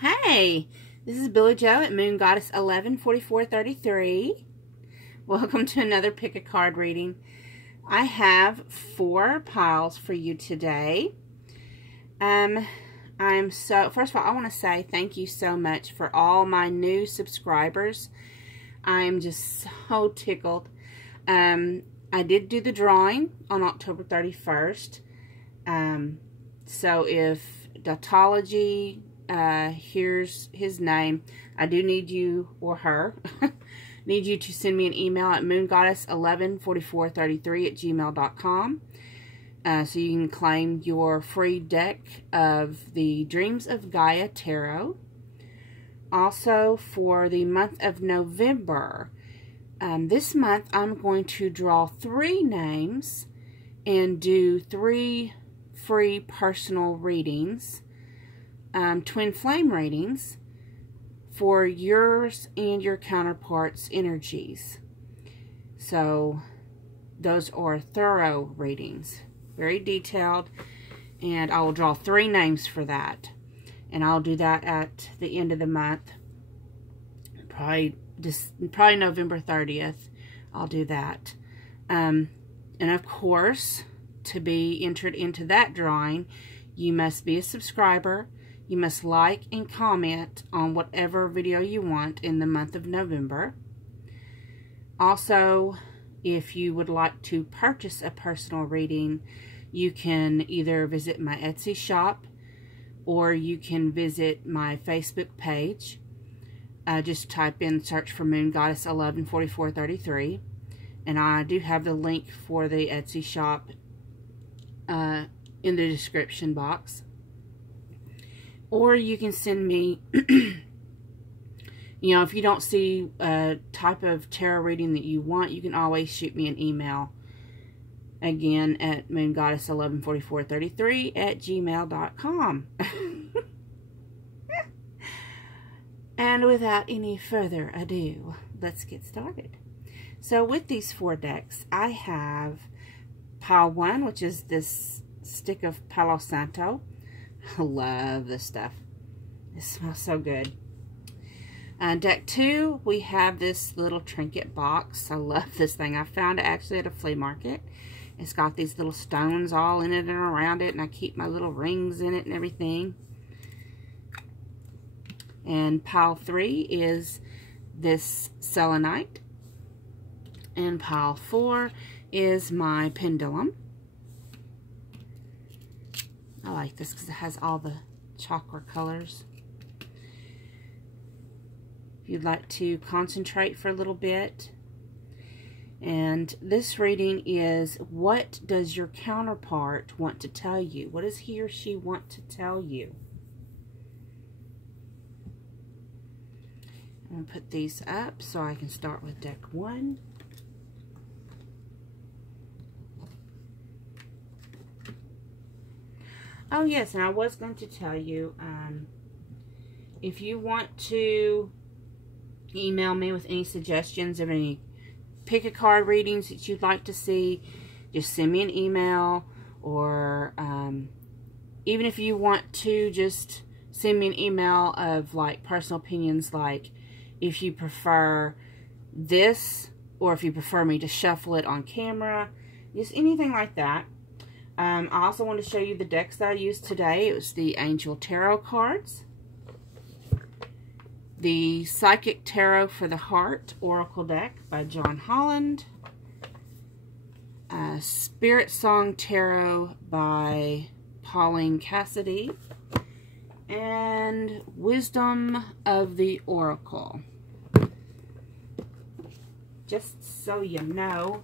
Hey, this is Billy Joe at Moon Goddess 114433. Welcome to another pick a card reading. I have 4 piles for you today. First of all, I want to say thank you so much for all my new subscribers. I'm just so tickled. I did do the drawing on October 31st. So if Dottology, here's his name, I do need you, or her, need you to send me an email at moongoddess114433@gmail.com. So you can claim your free deck of the Dreams of Gaia Tarot. Also, for the month of November, this month I'm going to draw 3 names and do 3 free personal readings, twin flame readings, for yours and your counterpart's energies. So those are thorough readings, very detailed, and I will draw 3 names for that, and I'll do that at the end of the month, probably November 30th. I'll do that, and of course, to be entered into that drawing, you must be a subscriber. You must like and comment on whatever video you want in the month of November. Also, if you would like to purchase a personal reading, you can either visit my Etsy shop or you can visit my Facebook page. Just type in, search for Moon Goddess 114433, and I do have the link for the Etsy shop in the description box. Or you can send me, if you don't see a type of tarot reading that you want, you can always shoot me an email. Again, at moongoddess114433@gmail.com. And without any further ado, let's get started. So with these 4 decks, I have pile 1, which is this stick of Palo Santo. I love this stuff. It smells so good. Deck 2, we have this little trinket box. I love this thing. I found it actually at a flea market. It's got these little stones all in it and around it, and I keep my little rings in it and everything. And pile 3 is this selenite. And pile 4 is my pendulum. I like this because it has all the chakra colors. If you'd like to concentrate for a little bit. And this reading is, what does your counterpart want to tell you? What does he or she want to tell you? I'm going to put these up so I can start with deck 1. Oh yes, and I was going to tell you, if you want to email me with any suggestions of any pick a card readings that you'd like to see, just send me an email, or even if you want to just send me an email of like personal opinions, like if you prefer this, or if you prefer me to shuffle it on camera, just anything like that. I also want to show you the decks that I used today. It was the Angel Tarot cards, the Psychic Tarot for the Heart Oracle deck by John Holland, Spirit Song Tarot by Pauline Cassidy, and Wisdom of the Oracle. Just so you know.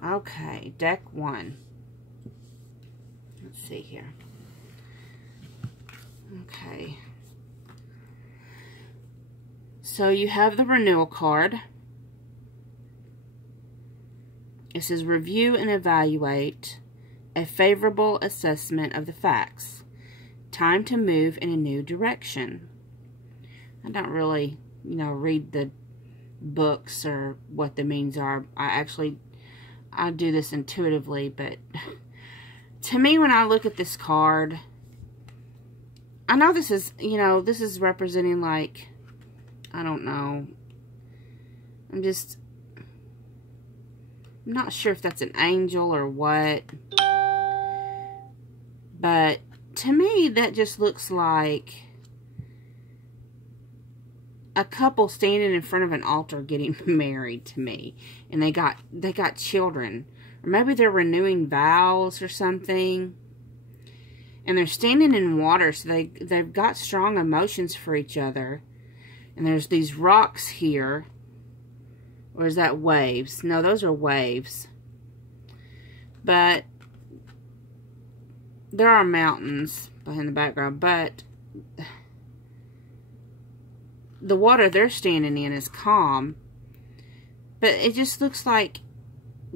Okay, deck 1. Let's see here. Okay. So you have the renewal card. It says, review and evaluate a favorable assessment of the facts. Time to move in a new direction. I don't really, read the books or what the meanings are. I do this intuitively, but to me, when I look at this card, I know this is, you know, this is representing like, I don't know. I'm not sure if that's an angel or what. But to me, that just looks like a couple standing in front of an altar getting married to me. And they got children. Or maybe they're renewing vows or something. And they're standing in water, so they've got strong emotions for each other. And there's these rocks here. Or is that waves? No, those are waves. But there are mountains behind the background. But the water they're standing in is calm. But it just looks like,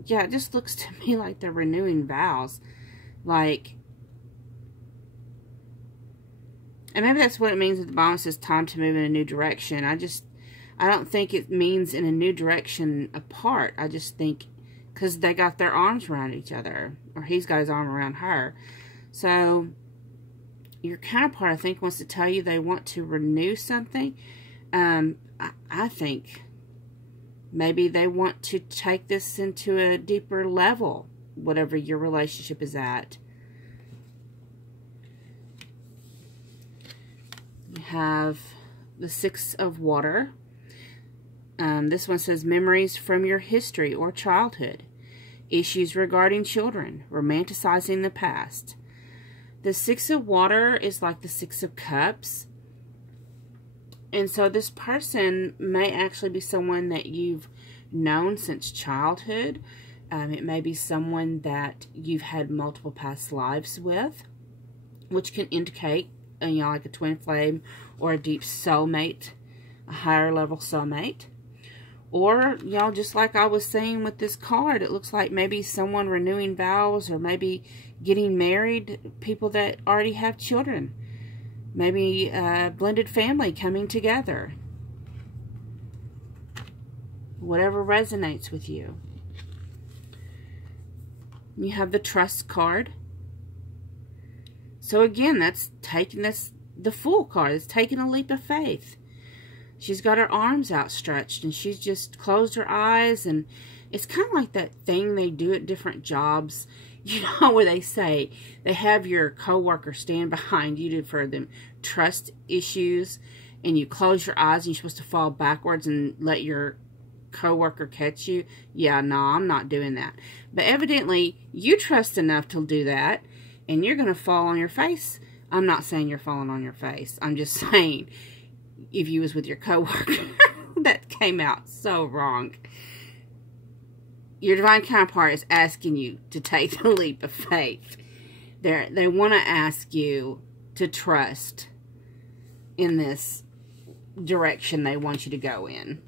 yeah, it just looks to me like they're renewing vows. Like, and maybe that's what it means at the bottom. It says time to move in a new direction. I don't think it means in a new direction apart. I just think because they got their arms around each other. Or he's got his arm around her. So, your counterpart, I think, wants to tell you they want to renew something. I think maybe they want to take this into a deeper level, whatever your relationship is at. We have the Six of Water. This one says memories from your history or childhood. Issues regarding children. Romanticizing the past. The Six of Water is like the Six of Cups. And so this person may actually be someone that you've known since childhood. It may be someone that you've had multiple past lives with, which can indicate, you know, like a twin flame or a deep soulmate, a higher level soulmate. Or, you know, just like I was saying with this card, it looks like maybe someone renewing vows or maybe getting married, people that already have children. Maybe a blended family coming together. Whatever resonates with you. You have the Trust card. So again, that's taking this, the Fool card. It's taking a leap of faith. She's got her arms outstretched and she's just closed her eyes, and it's kind of like that thing they do at different jobs, you know, where they say they have your coworker stand behind you for them trust issues, and you close your eyes and you're supposed to fall backwards and let your coworker catch you. Yeah, no, I'm not doing that. But evidently you trust enough to do that, and you're going to fall on your face. I'm not saying you're falling on your face. I'm just saying, if you was with your coworker, that came out so wrong. Your divine counterpart is asking you to take the leap of faith. They want to ask you to trust in this direction they want you to go in.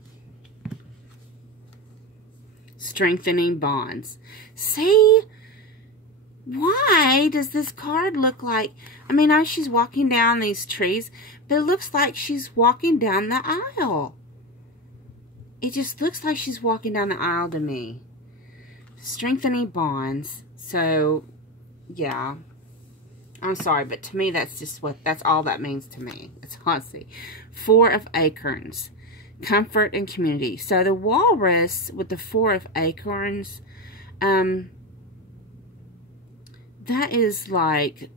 Strengthening bonds. See? Why does this card look like... I mean, I know she's walking down these trees, but it looks like she's walking down the aisle. It just looks like she's walking down the aisle to me. Strengthening bonds. So, yeah. I'm sorry, but to me, that's just that's all that means to me. It's honestly. Four of Acorns. Comfort and community. So, the walrus with the Four of Acorns, that is like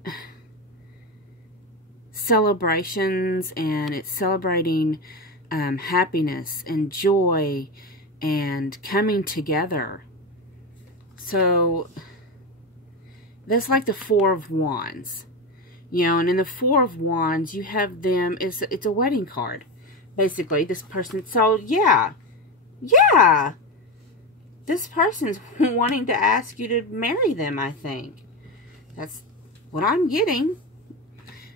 celebrations, and it's celebrating happiness and joy and coming together. So that's like the Four of Wands, you know, and in the Four of Wands you have them, it's a wedding card, basically, this person. So yeah, this person's wanting to ask you to marry them, I think. That's what I'm getting.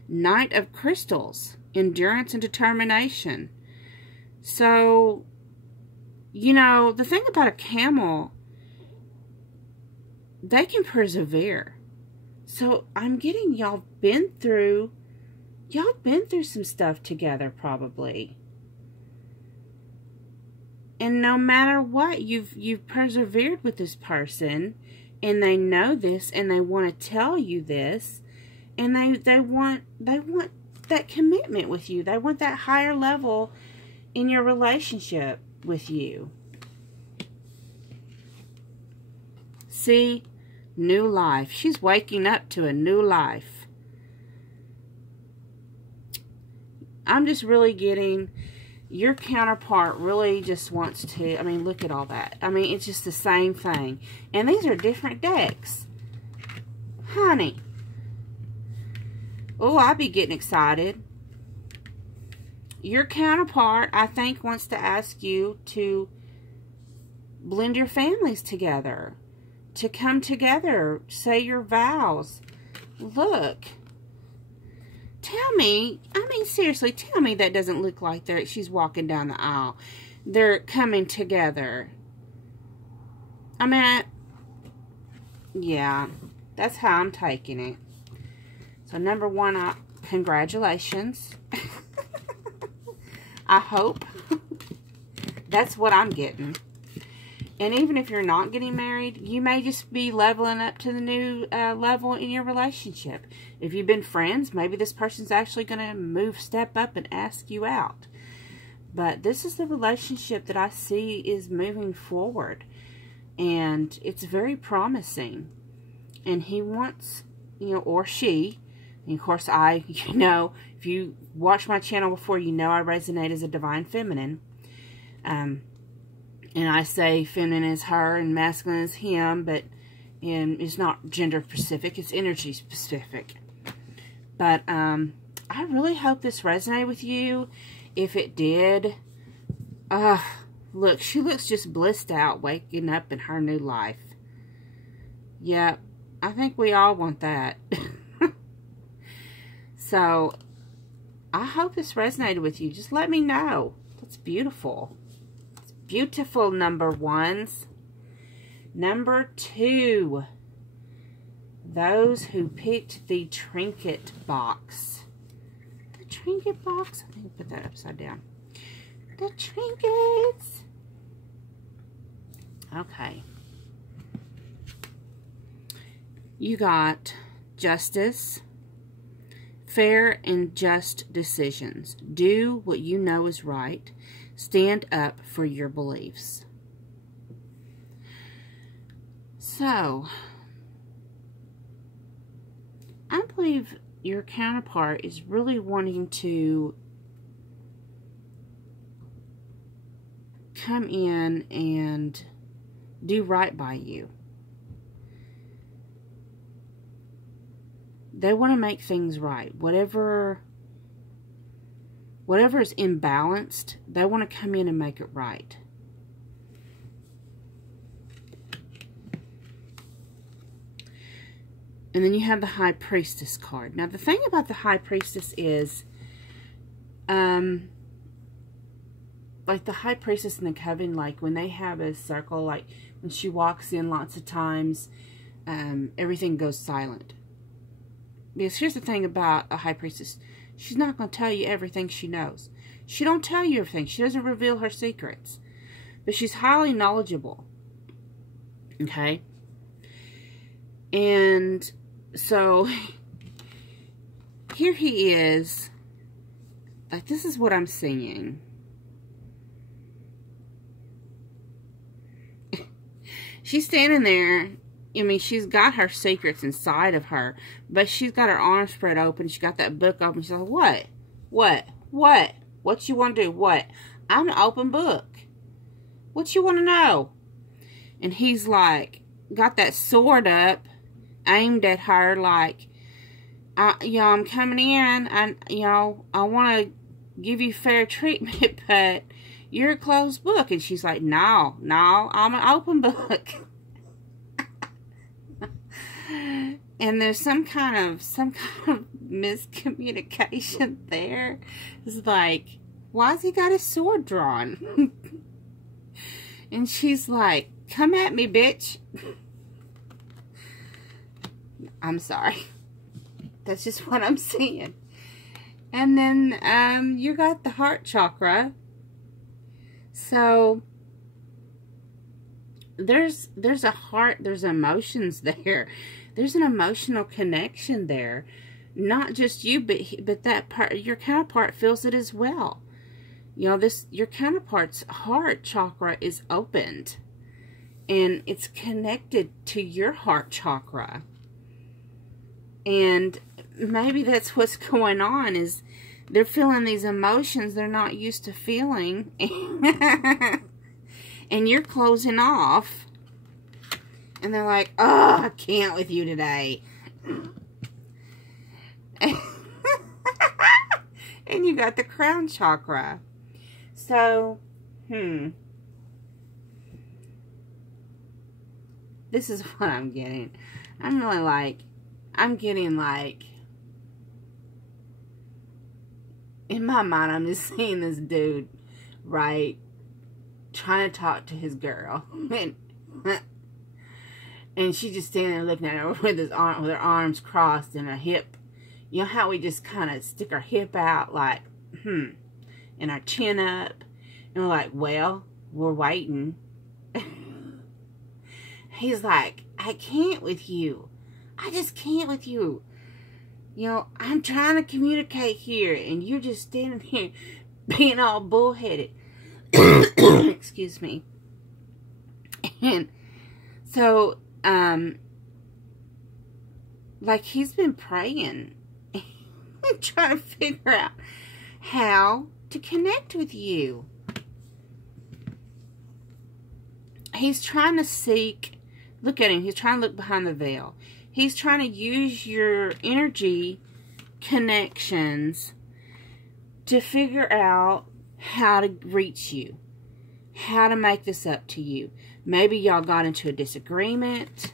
Knight of Crystals. Endurance and determination. So, you know, the thing about a camel, they can persevere. So, I'm getting y'all been through some stuff together, probably. And no matter what, you've persevered with this person, and they know this, and they want to tell you this, and they want that commitment with you. They want that higher level in your relationship with you. See, new life. She's waking up to a new life. I'm just really getting your counterpart really just wants to, I mean, look at all that. I mean, it's just the same thing. And these are different decks. Honey. Oh, I'd be getting excited. Your counterpart, I think, wants to ask you to blend your families together. To come together. Say your vows. Look. Tell me, I mean, seriously, tell me that doesn't look like she's walking down the aisle. They're coming together. I mean, yeah, that's how I'm taking it. So, number one, congratulations. I hope. That's what I'm getting. And even if you're not getting married, you may just be leveling up to the new level in your relationship. If you've been friends, maybe this person's actually going to step up and ask you out. But this is the relationship that I see is moving forward. And it's very promising. And he wants, you know, or she, and of course you know, if you watch my channel before, you know I resonate as a divine feminine. And I say feminine is her and masculine is him, but it's not gender specific, it's energy specific. But I really hope this resonated with you. If it did, look, she looks just blissed out, waking up in her new life. Yep, I think we all want that. So, I hope this resonated with you. Just let me know. That's beautiful. Beautiful, number ones. Number two, those who picked the trinket box. The trinket box? I think I put that upside down. The trinkets. Okay. You got justice, fair and just decisions. Do what you know is right. Stand up for your beliefs. So, I believe your counterpart is really wanting to come in and do right by you. They want to make things right. Whatever is imbalanced, they want to come in and make it right. And then you have the High Priestess card. Now, the thing about the High Priestess is, like the High Priestess in the Coven, like when they have a circle, like when she walks in lots of times, everything goes silent. Because here's the thing about a High Priestess. She's not going to tell you everything she knows. She don't tell you everything. She doesn't reveal her secrets. But she's highly knowledgeable. Okay? And so, here he is. Like, this is what I'm seeing. She's standing there. I mean, she's got her secrets inside of her, but she's got her arms spread open. She's got that book open. She's like, what? What? What? What you want to do? What? I'm an open book. What you want to know? And he's like, got that sword up, aimed at her, like, I'm coming in, and, I want to give you fair treatment, but you're a closed book. And she's like, no, I'm an open book. And there's some kind of miscommunication there. It's like, why's he got his sword drawn? And she's like, come at me, bitch. I'm sorry. That's just what I'm seeing. And then you got the heart chakra. So there's a heart, there's emotions there. There's an emotional connection there. not just you, but that part, your counterpart feels it as well. You know, your counterpart's heart chakra is opened, and it's connected to your heart chakra. And maybe that's what's going on, is they're feeling these emotions they're not used to feeling. And you're closing off. And they're like, oh, I can't with you today. And you got the crown chakra. So, this is what I'm getting. I'm getting like, in my mind, I'm just seeing this dude, right, trying to talk to his girl. And she's just standing there looking at her with her arms crossed and her hip. You know how we just kind of stick our hip out like, and our chin up. And we're like, well, we're waiting. He's like, I can't with you. I just can't with you. You know, I'm trying to communicate here, and you're just standing here being all bullheaded. Excuse me. And so, like, he's been praying and trying to figure out how to connect with you. He's trying to seek, look at him, he's trying to look behind the veil. He's trying to use your energy connections to figure out how to reach you, how to make this up to you. Maybe y'all got into a disagreement.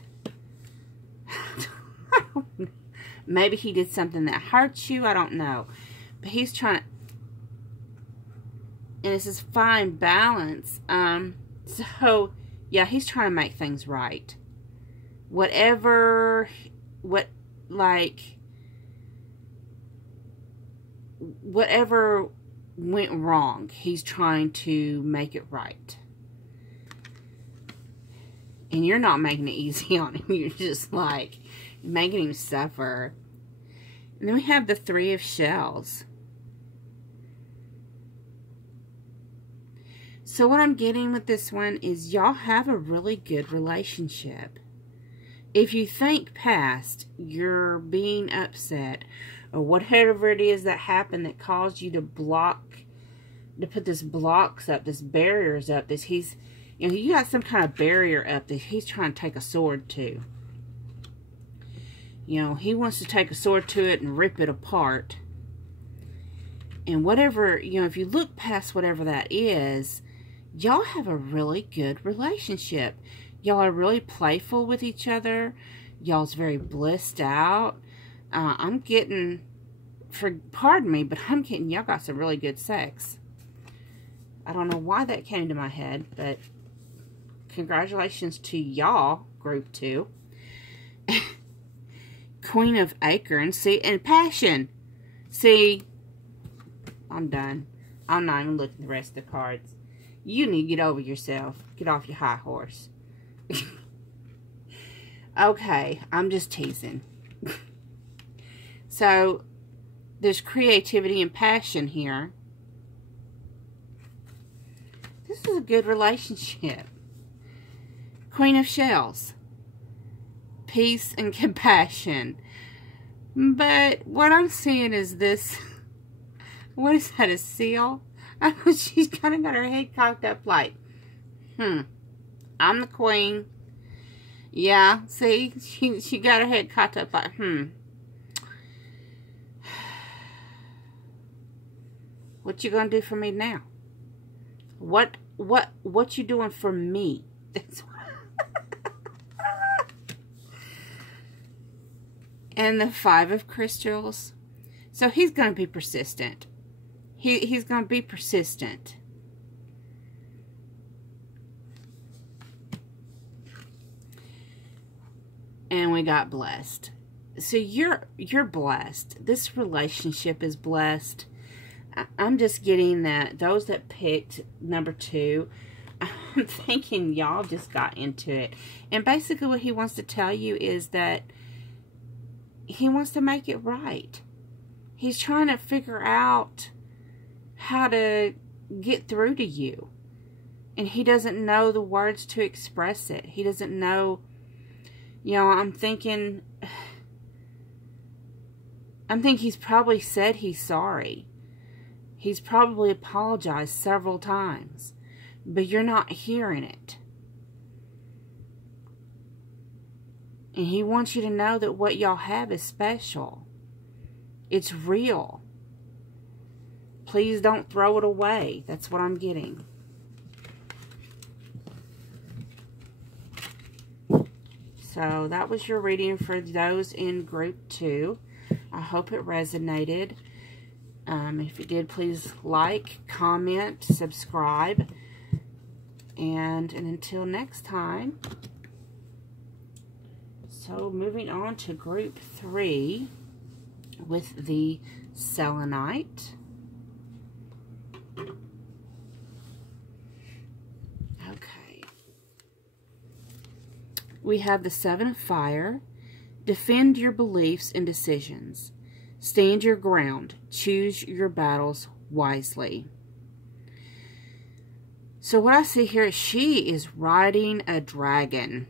Maybe he did something that hurt you. I don't know. But he's trying to, and it's this fine balance. So, yeah, he's trying to make things right. Whatever went wrong, he's trying to make it right. And you're not making it easy on him. You're just like making him suffer. And then we have the Three of Shells. So what I'm getting with this one is y'all have a really good relationship. If you think past your being upset or whatever it is that happened that caused you to put this blocks up, this barriers up, you know, you got some kind of barrier up that he's trying to take a sword to. You know, he wants to take a sword to it and rip it apart. And whatever, you know, if you look past whatever that is, y'all have a really good relationship. Y'all are really playful with each other. Y'all's very blissed out. I'm getting, pardon me, but I'm getting y'all got some really good sex. I don't know why that came to my head, but congratulations to y'all, group 2. Queen of Acorns, see, and Passion. See, I'm done. I'm not even looking at the rest of the cards. You need to get over yourself. Get off your high horse. Okay, I'm just teasing. So, there's creativity and passion here. This is a good relationship. Queen of Shells. Peace and compassion. But what I'm seeing is this. What is that, a seal? I know she's kind of got her head cocked up like, I'm the queen. Yeah, see, she got her head cocked up like, What you gonna do for me now? What you doing for me? That's what. And the Five of Crystals. So he's gonna be persistent. He's gonna be persistent. And we got blessed. So you're blessed. This relationship is blessed. I'm just getting that those that picked number 2, I'm thinking y'all just got into it. And basically what he wants to tell you is that he wants to make it right. He's trying to figure out how to get through to you. And he doesn't know the words to express it. He doesn't know, you know, I'm thinking he's probably said he's sorry. He's probably apologized several times. But you're not hearing it. And he wants you to know that what y'all have is special. It's real. Please don't throw it away. That's what I'm getting. So that was your reading for those in group 2. I hope it resonated. If it did, please like, comment, subscribe. And until next time. So moving on to group 3 with the selenite. Okay. We have the 7 of fire. Defend your beliefs and decisions. Stand your ground. Choose your battles wisely. So what I see here is she is riding a dragon.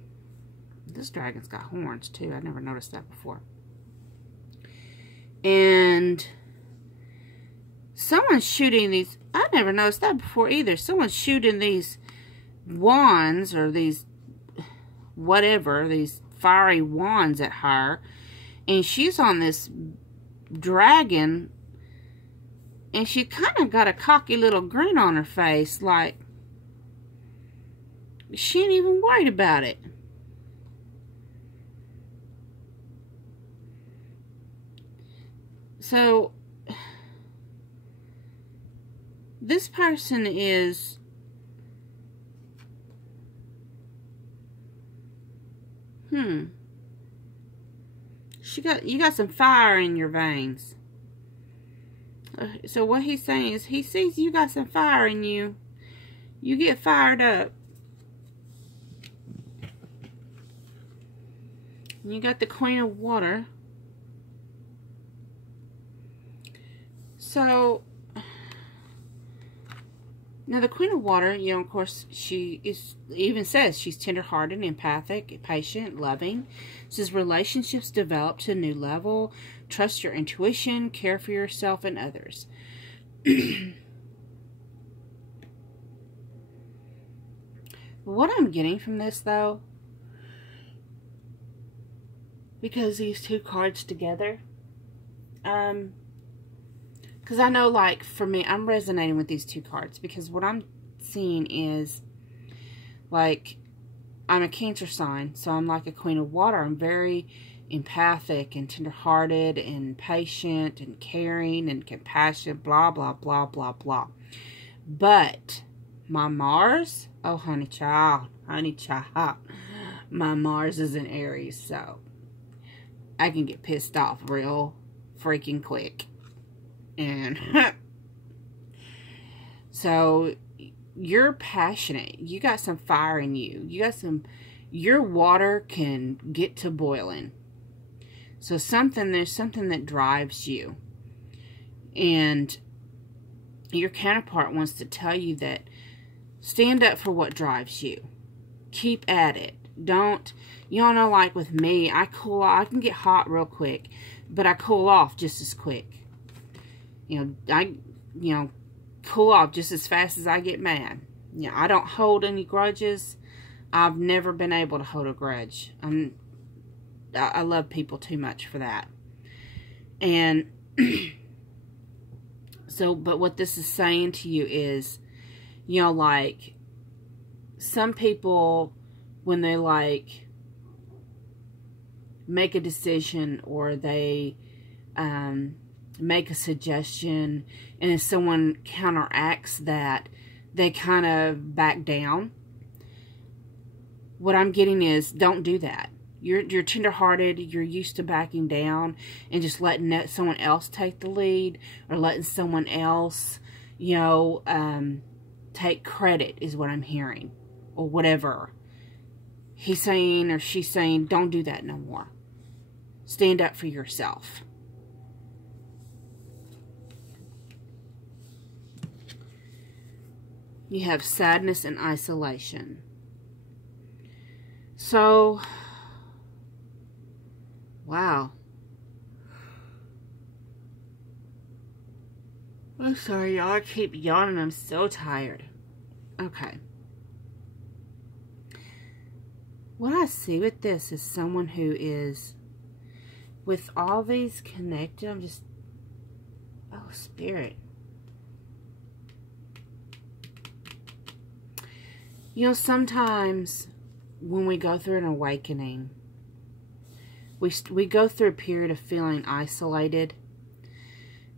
This dragon's got horns too. I never noticed that before. And someone's shooting these. I never noticed that before either. Someone's shooting these wands or these whatever, these fiery wands at her. And she's on this dragon. And she kind of got a cocky little grin on her face, like she ain't even worried about it. So, this person is, you got some fire in your veins. So what he's saying is he sees you got some fire in you. You get fired up. And you got the Queen of Water. So, now the Queen of Water, you know, of course, she even says she's tender-hearted, empathic, patient, loving. It says relationships develop to a new level. Trust your intuition, care for yourself and others. What I'm getting from this, though, because these two cards together, because I know, like, for me, I'm resonating with these two cards. Because what I'm seeing is, like, I'm a Cancer sign. So I'm like a Queen of Water. I'm very empathic and tenderhearted and patient and caring and compassionate. Blah, blah, blah, blah, blah. But my Mars, oh, honey child. My Mars is in Aries. So I can get pissed off real freaking quick. And so you're passionate. You got some fire in you. You got your water can get to boiling. So there's something that drives you. And your counterpart wants to tell you that stand up for what drives you. Keep at it. Y'all know, like with me, I can get hot real quick, but I cool off just as quick. I cool off just as fast as I get mad. I don't hold any grudges. I've never been able to hold a grudge. I love people too much for that. And so, but what this is saying to you is, like, some people, when they, like, make a decision or they, make a suggestion, and if someone counteracts that, they kind of back down. What I'm getting is, don't do that. You're tenderhearted. You're used to backing down and just letting someone else take the lead, or letting someone else, take credit is what I'm hearing, or whatever he's saying or she's saying. Don't do that no more. Stand up for yourself. You have sadness and isolation. So, wow. I'm sorry, y'all. I keep yawning. I'm so tired. Okay. What I see with this is someone who is, with all these connected, I'm just, oh, Spirit. You know, sometimes when we go through an awakening, we go through a period of feeling isolated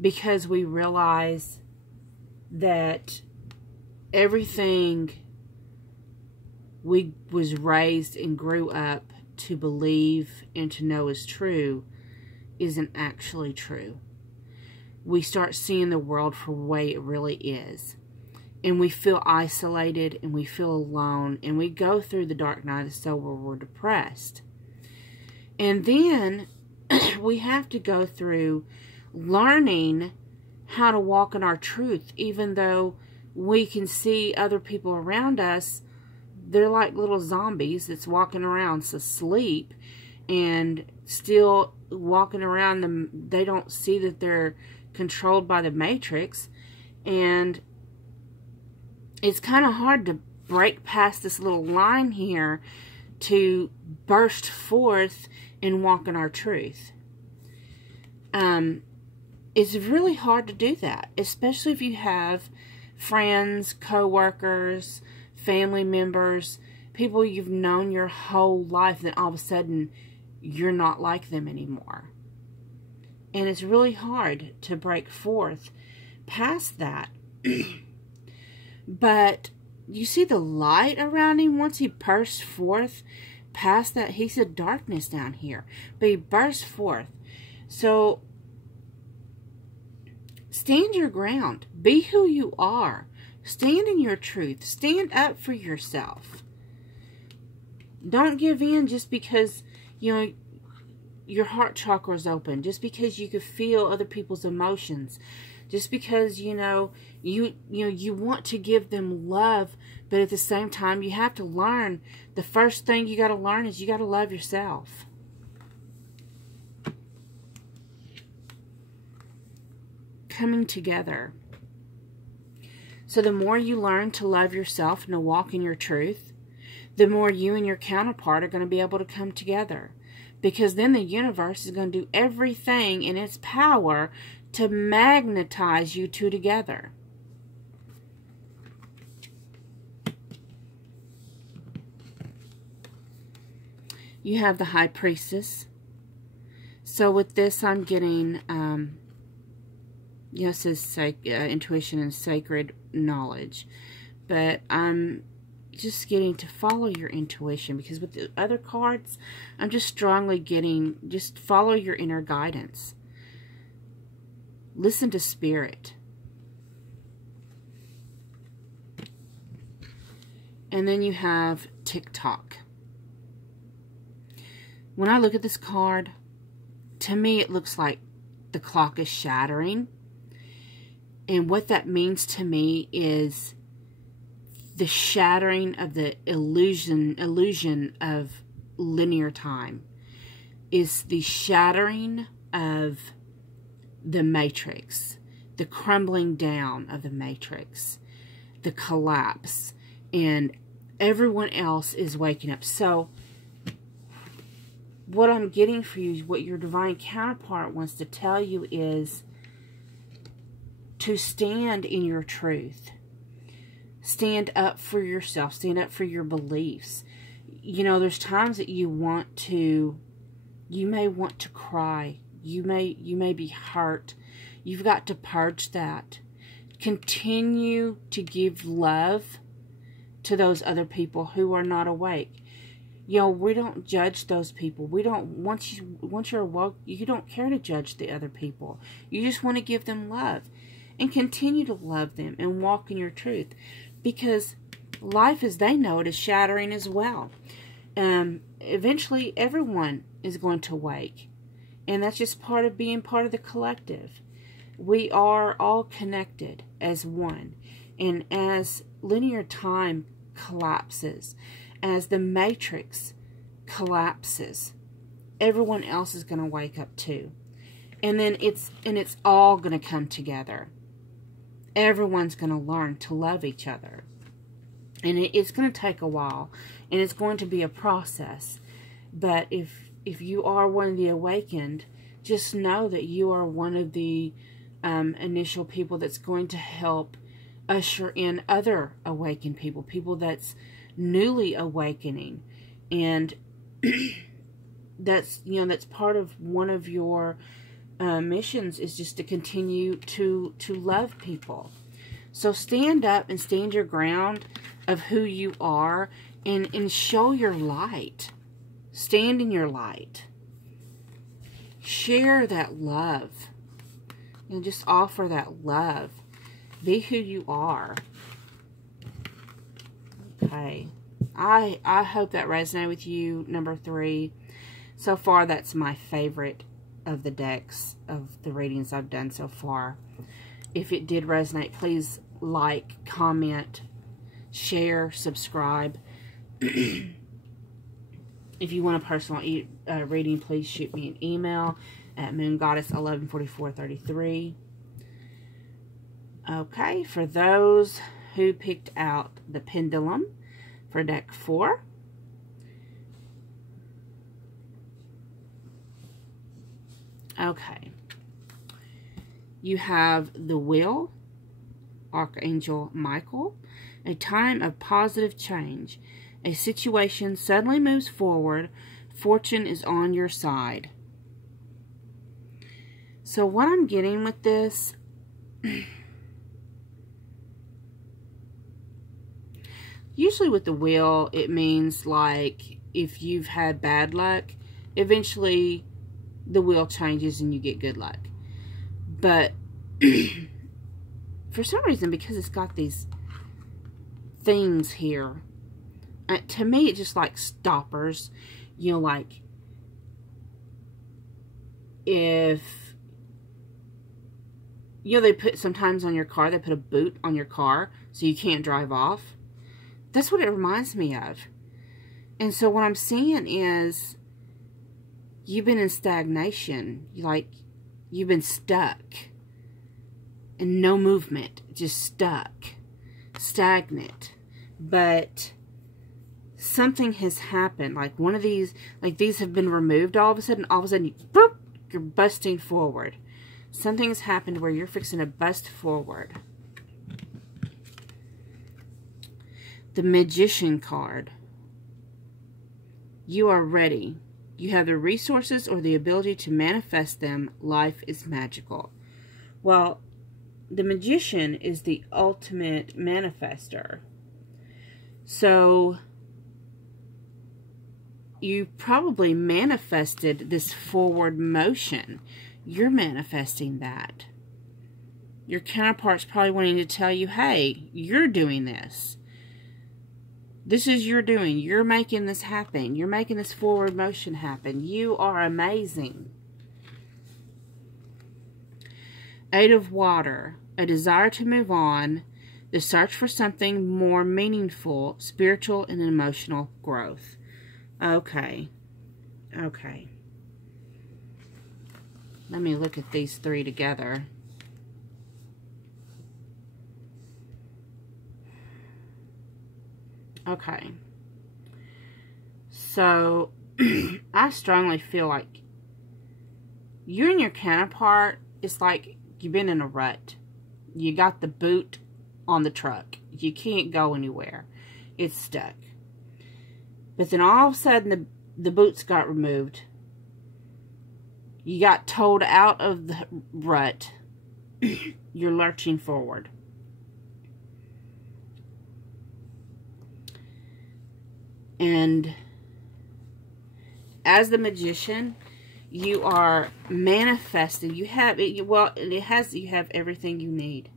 because we realize that everything we was raised and grew up to believe and to know is true isn't actually true. We start seeing the world for the way it really is. And we feel isolated and we feel alone. And we go through the dark night of the soul where we're depressed. And then we have to go through learning how to walk in our truth. Even though we can see other people around us, they're like little zombies that's walking around asleep and still walking around them. They don't see that they're controlled by the matrix. And it's kind of hard to break past this little line here to burst forth and walk in our truth. It's really hard to do that, especially if you have friends, co-workers, family members, people you've known your whole life, that all of a sudden you're not like them anymore. And it's really hard to break forth past that. But you see the light around him once he bursts forth past that. He said darkness down here, but he bursts forth. So stand your ground. Be who you are. Stand in your truth. Stand up for yourself. Don't give in just because, you know, your heart chakra is open. Just because you can feel other people's emotions. Just because, you know, you want to give them love, but at the same time, you have to learn. The first thing you got to learn is you got to love yourself. Coming together. So the more you learn to love yourself and to walk in your truth, the more you and your counterpart are going to be able to come together. Because then the universe is going to do everything in its power to magnetize you two together. You have the High Priestess. So with this, I'm getting, it says intuition and sacred knowledge. But I'm just getting to follow your intuition, because with the other cards, I'm just strongly getting, just follow your inner guidance. Listen to Spirit. And then you have TikTok. When I look at this card, to me it looks like the clock is shattering. And what that means to me is the shattering of the illusion of linear time. Is the shattering of the matrix, the crumbling down of the matrix, the collapse, and everyone else is waking up. So what I'm getting for you, what your divine counterpart wants to tell you, is to stand in your truth. Stand up for yourself. Stand up for your beliefs. You know, there's times that you may want to cry. You may be hurt. You've got to purge that. Continue to give love to those other people who are not awake. You know, we don't judge those people. We don't, once you're awoke, you don't care to judge the other people. You just want to give them love. And continue to love them and walk in your truth. Because life as they know it is shattering as well. Eventually, everyone is going to wake. And that's just part of being part of the collective. We are all connected as one. And as linear time collapses, as the matrix collapses, everyone else is going to wake up too. And then it's all going to come together. Everyone's going to learn to love each other. And it's going to take a while. And it's going to be a process. But if you are one of the awakened, just know that you are one of the initial people that's going to help usher in other awakened people. People that's newly awakening. And that's part of one of your missions, is just to continue to love people. So stand up and stand your ground of who you are, and show your light. Stand in your light. Share that love. And just offer that love. Be who you are. Okay. I hope that resonated with you, number 3. So far, that's my favorite of the decks, of the readings I've done so far. If it did resonate, please like, comment, share, subscribe. If you want a personal reading, please shoot me an email at moongoddess114433. Okay, for those who picked out the pendulum for deck 4, okay, you have the Wheel, Archangel Michael. A time of positive change. A situation suddenly moves forward. Fortune is on your side. So what I'm getting with this, usually with the Wheel, it means like if you've had bad luck, eventually the wheel changes and you get good luck. But for some reason, because it's got these things here, to me it just like stoppers. You know, like if, you know, they put sometimes on your car, they put a boot on your car so you can't drive off. That's what it reminds me of. And so what I'm seeing is you've been in stagnation. Like you've been stuck and no movement, just stuck, stagnant. But something has happened. Like one of these, like these have been removed all of a sudden, boop, you're busting forward. Something's happened where you're fixing to bust forward. The Magician card. You are ready. You have the resources or the ability to manifest them. Life is magical. Well, the Magician is the ultimate manifester. So you probably manifested this forward motion. You're manifesting that. Your counterpart's probably wanting to tell you, hey, you're doing this. This is your doing. You're making this happen. You're making this forward motion happen. You are amazing. 8 of Water. A desire to move on. The search for something more meaningful, spiritual, and emotional growth. Okay. Okay. Let me look at these 3 together. Okay. So, I strongly feel like you and your counterpart, it's like you've been in a rut. You got the boot on the truck. You can't go anywhere. It's stuck. But then all of a sudden the boots got removed. You got towed out of the rut. You're lurching forward. And as the Magician, you are manifesting. You have it. Well, you have everything you need.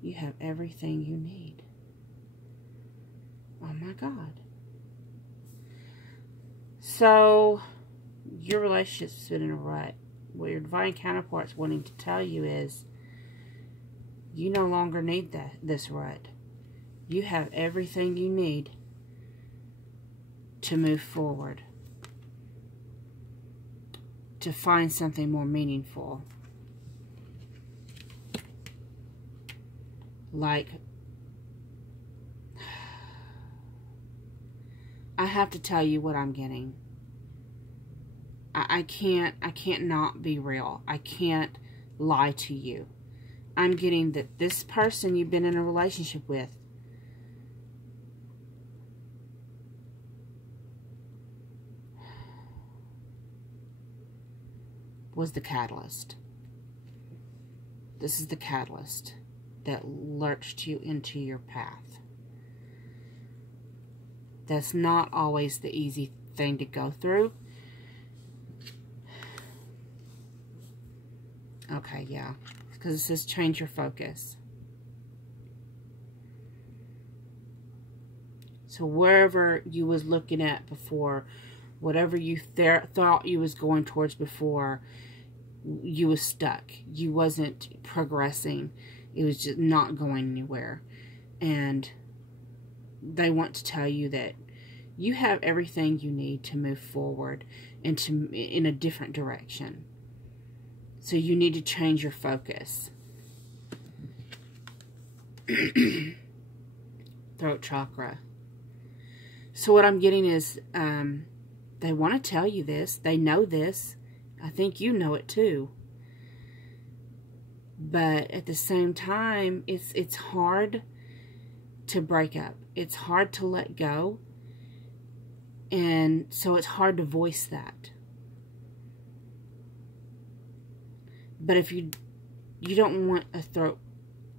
You have everything you need. Oh my God. So your relationship's been in a rut. What your divine counterpart's wanting to tell you is, you no longer need this rut. You have everything you need to move forward, to find something more meaningful. Like, I have to tell you what I'm getting. I can't not be real. I can't lie to you. I'm getting that this person you've been in a relationship with was the catalyst. This is the catalyst that lurched you into your path. That's not always the easy thing to go through. Okay, yeah. Because it says change your focus. So wherever you was looking at before, whatever you thought you was going towards before, you was stuck. You wasn't progressing. It was just not going anywhere. And they want to tell you that you have everything you need to move forward in a different direction. So you need to change your focus. Throat chakra. So what I'm getting is, they want to tell you this. They know this. I think you know it too. But at the same time, it's hard to break up. It's hard to let go. And so it's hard to voice that. But if you don't want a throat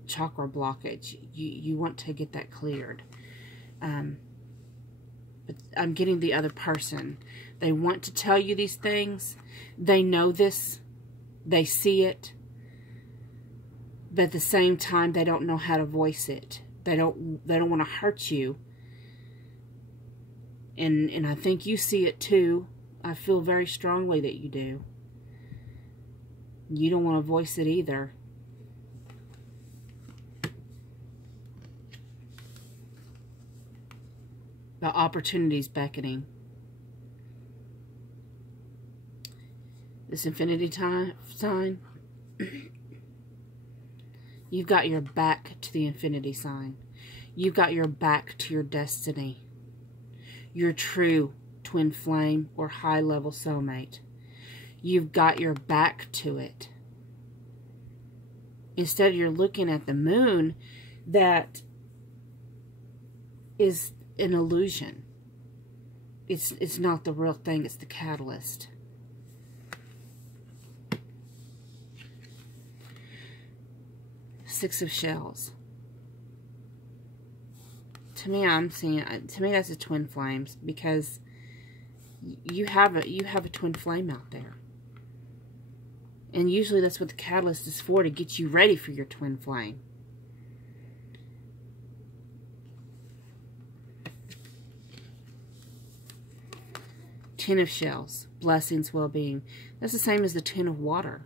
chakra blockage, you want to get that cleared. But I'm getting the other person. They want to tell you these things. They know this. They see it. But at the same time, they don't know how to voice it. They don't want to hurt you. And I think you see it too. I feel very strongly that you do. You don't want to voice it either. The opportunity's beckoning. This infinity sign, you've got your back to the infinity sign. You've got your back to your destiny. Your true twin flame or high-level soulmate. You've got your back to it. Instead, you're looking at the moon that is an illusion. It's not the real thing. It's the catalyst. Six of Shells. To me, that's a twin flames, because you have a twin flame out there. And usually that's what the catalyst is for, to get you ready for your twin flame. Ten of Shells, blessings, well-being. That's the same as the Ten of Water.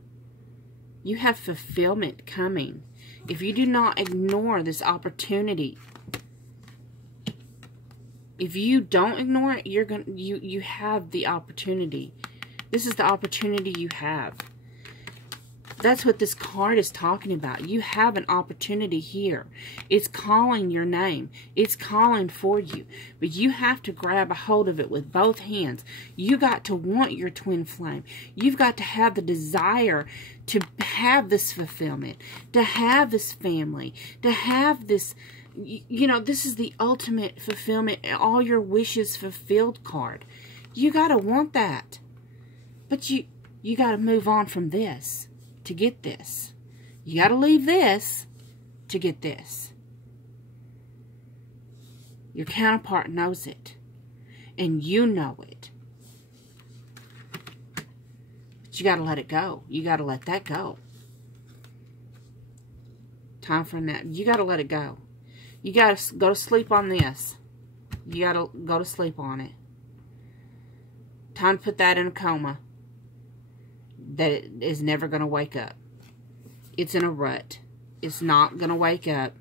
You have fulfillment coming. If you do not ignore this opportunity, if you don't ignore it, you have the opportunity. This is the opportunity you have. That's what this card is talking about. You have an opportunity here. It's calling your name. It's calling for you. But you have to grab a hold of it with both hands. You got to want your twin flame. You've got to have the desire to have this fulfillment, to have this family, to have this, you know, this is the ultimate fulfillment, all your wishes fulfilled card. You got to want that. But you got to move on from this to get this. You got to leave this to get this. Your counterpart knows it. And you know it. But you got to let it go. You got to let that go. Time for a nap. You got to let it go. You got to go to sleep on this. You got to go to sleep on it. Time to put that in a coma. That it is never going to wake up. It's in a rut. It's not going to wake up.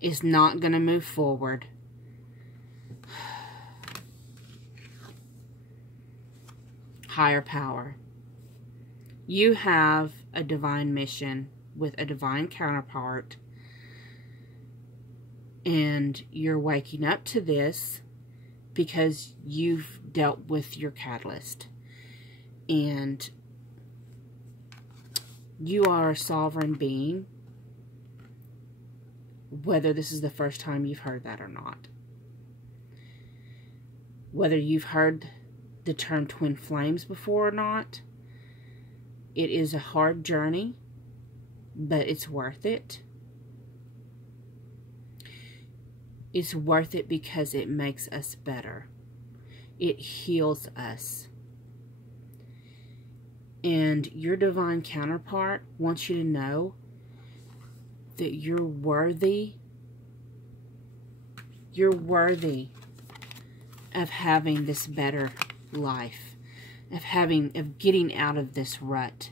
It's not going to move forward. Higher power. You have a divine mission with a divine counterpart. And you're waking up to this because you've dealt with your catalyst. And you are a sovereign being, whether this is the first time you've heard that or not. Whether you've heard the term twin flames before or not, it is a hard journey, but it's worth it. It's worth it because it makes us better. It heals us. And your divine counterpart wants you to know that you're worthy. You're worthy of having this better life. Of getting out of this rut.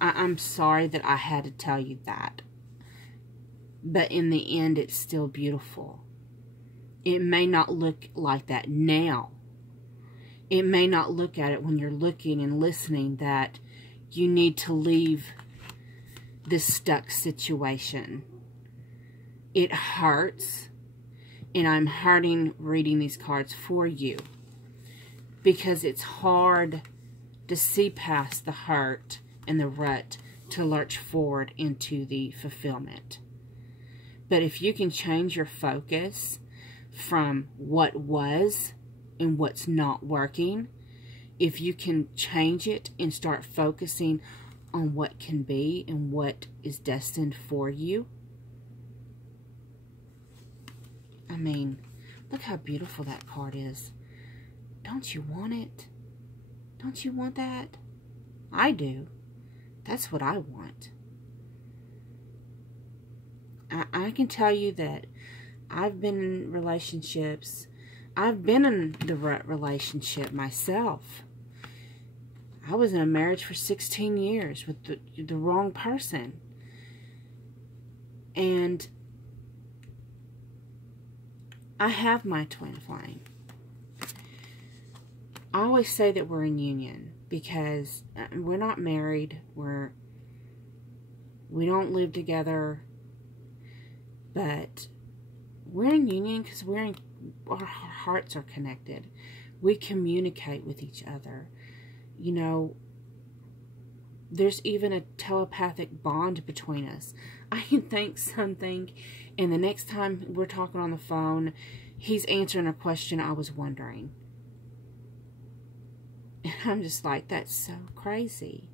I'm sorry that I had to tell you that. But in the end, it's still beautiful. It may not look like that now. It may not look at it when you're looking and listening that you need to leave this stuck situation. It hurts. And I'm hurting reading these cards for you. Because it's hard to see past the hurt and the rut to lurch forward into the fulfillment. But if you can change your focus from what was and what's not working, if you can change it and start focusing on what can be and what is destined for you. I mean, look how beautiful that card is. Don't you want it? Don't you want that? I do. That's what I want. I can tell you that I've been in relationships. I've been in the rut relationship myself. I was in a marriage for 16 years with the wrong person. And I have my twin flame. I always say that we're in union because we're not married. We don't live together. But we're in union because our hearts are connected. We communicate with each other. You know, there's even a telepathic bond between us. I can think something, and the next time we're talking on the phone, he's answering a question I was wondering. And I'm just like, that's so crazy.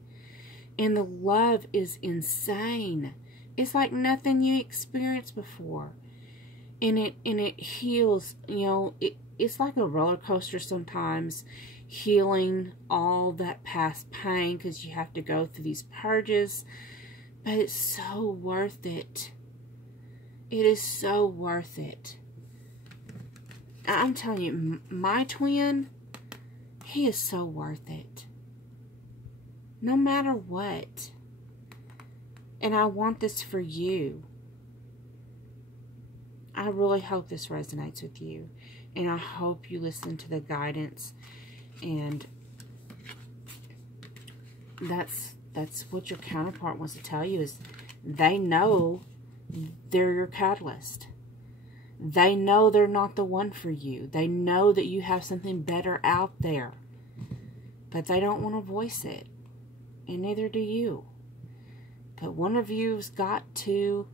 And the love is insane. It's like nothing you experienced before. And it heals, you know, it's like a roller coaster sometimes, healing all that past pain because you have to go through these purges. But it's so worth it. It is so worth it. I'm telling you, my twin, he is so worth it. No matter what. And I want this for you. I really hope this resonates with you. And I hope you listen to the guidance. And that's what your counterpart wants to tell you is they know they're your catalyst. They know they're not the one for you. They know that you have something better out there. But they don't want to voice it. And neither do you. But one of you's got to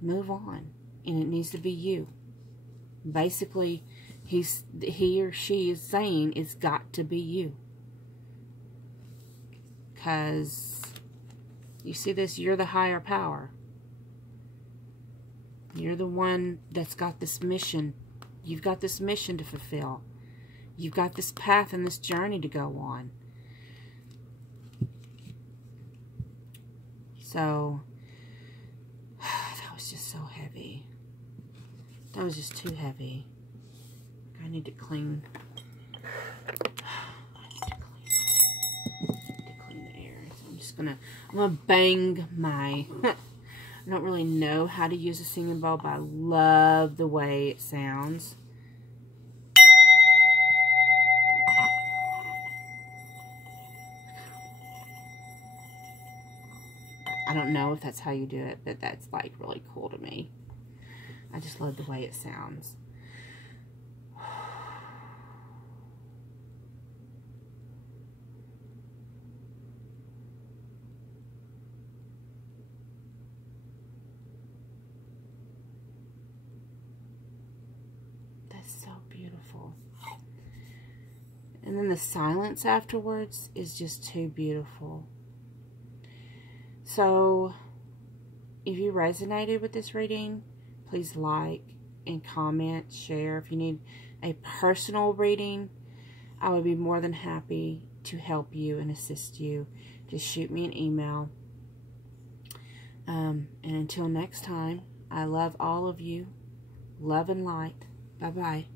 move on. And it needs to be you. Basically, he or she is saying it's got to be you. Because, you see this, you're the higher power. You're the one that's got this mission. You've got this mission to fulfill. You've got this path and this journey to go on. So, that was just so heavy. That was just too heavy. need to clean. The air. So I'm gonna bang my. I don't really know how to use a singing bowl, but I love the way it sounds. I don't know if that's how you do it, but that's like really cool to me. I just love the way it sounds. That's so beautiful. And then the silence afterwards is just too beautiful. So, if you resonated with this reading, please like and comment, share. If you need a personal reading, I would be more than happy to help you and assist you. Just shoot me an email. And until next time, I love all of you. Love and light. Bye-bye.